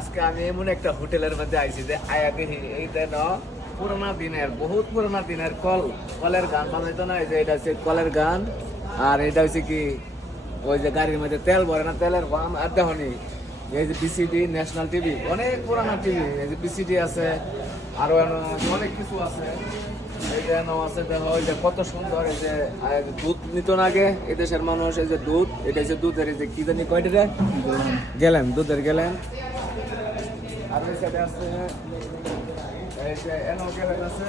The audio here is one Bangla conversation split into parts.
আজকে আমি এমন একটা হোটেলের মধ্যে আইছি যে আয়া দেখি এইটা না পুরোনো দিনের বহুত পুরোনো দিনের কলের গান বাজাইতো না, এই যে এটা হচ্ছে কলের গান। আর এটা হচ্ছে কি ওই যে গাড়ির মধ্যে তেল ভরে না, তেলের পাম্প। আর দেখনি এই যে বিসিডি ন্যাশনাল টিভি, অনেক পুরানো টিভি, এই যে বিসিডি আছে, আরো অনেক কিছু আছে। এই যে আছে দেখো, এই যে কত সুন্দর। এই যে দুধ নিত না আগে এই দেশের মানুষ, এই যে দুধ, এটা হচ্ছে দুধের, এই যে কি জানি কয়টা রে গেলেন, দুধের গেলেন। আর এই সাইডে আছে এই যে এনো গেলেন আছে।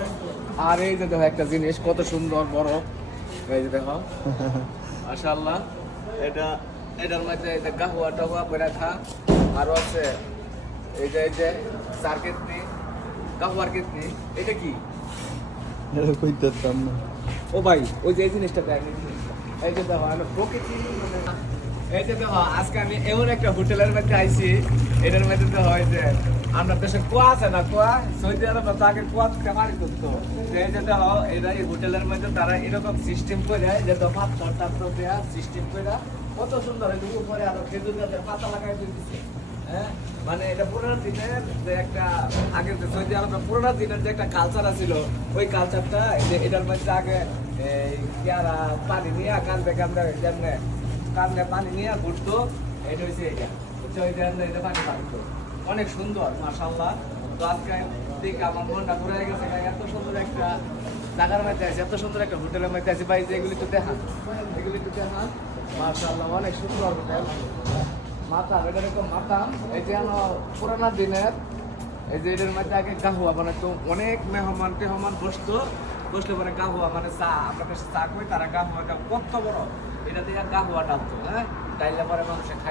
আর এই যে দেখো একটা জিনিস কত সুন্দর বড়, এই যে দেখো মাশাআল্লাহ। এটার মধ্যে এই যে গাহুয়া টাহুয়া করে রাখা। আরো আছে এই যে সার্কেটনি, গাহুয়ার কেটনি। এটা কি এটা কইতাম না। ও ভাই, ওই যে এই জিনিসটা দেখ, এই যে দেখো আমি প্রকৃতি এই যে দেখো আজকে আমি এমন একটা হোটেলের মধ্যে আইছি, এটার মধ্যে তো হয় যে আমরা দেশে কুয়া আছে না, কুয়া সৌদি আরব তো আগে কুয়া কামারি করতো। এই যে দেখো এটা এই হোটেলের মধ্যে তারা এরকম সিস্টেম করে যে পাথর টাথর দেওয়া সিস্টেম করে কত সুন্দর। এই উপরে আরো খেজুর গাছের পাতা লাগাই দিচ্ছে। হ্যাঁ, মানে এটা পুরোনো দিনের যে একটা আগে যে সৌদি আরবে পুরোনো দিনের যে একটা কালচার ছিল, ওই কালচারটা এটার মধ্যে আগে এই পেয়ারা পানি নিয়ে কান্দে কান্দে যেমনে কান্দে পানি নিয়ে ঘুরতো। এটা হচ্ছে এটা হচ্ছে ওই যে এটা পানি পারতো। অনেক সুন্দর মাশাআল্লাহ। তো আজকে দেখে আমার মনটা ঘুরে গেছে। এত সুন্দর একটা জায়গার মধ্যে আছে, এত সুন্দর একটা হোটেলের মধ্যে আছে ভাই, যে এগুলি তো দেখান, এগুলি তো দেখান মাশাআল্লাহ। অনেক সুন্দর হোটেল। মাতাম, এটা এরকম মাতাম, এই যে পুরানা দিনের। এই যে এটার মধ্যে আগে গাহুয়া মানে তো অনেক মেহমান টেহমান বসলে পরে গাহুয়া মানে চা, আমরা কাছে চা কই, তারা গাহুয়া কত বড় এটা দিয়ে গাহুয়া ডালতো। হ্যাঁ, ডাইলে পরে মানুষে খাই।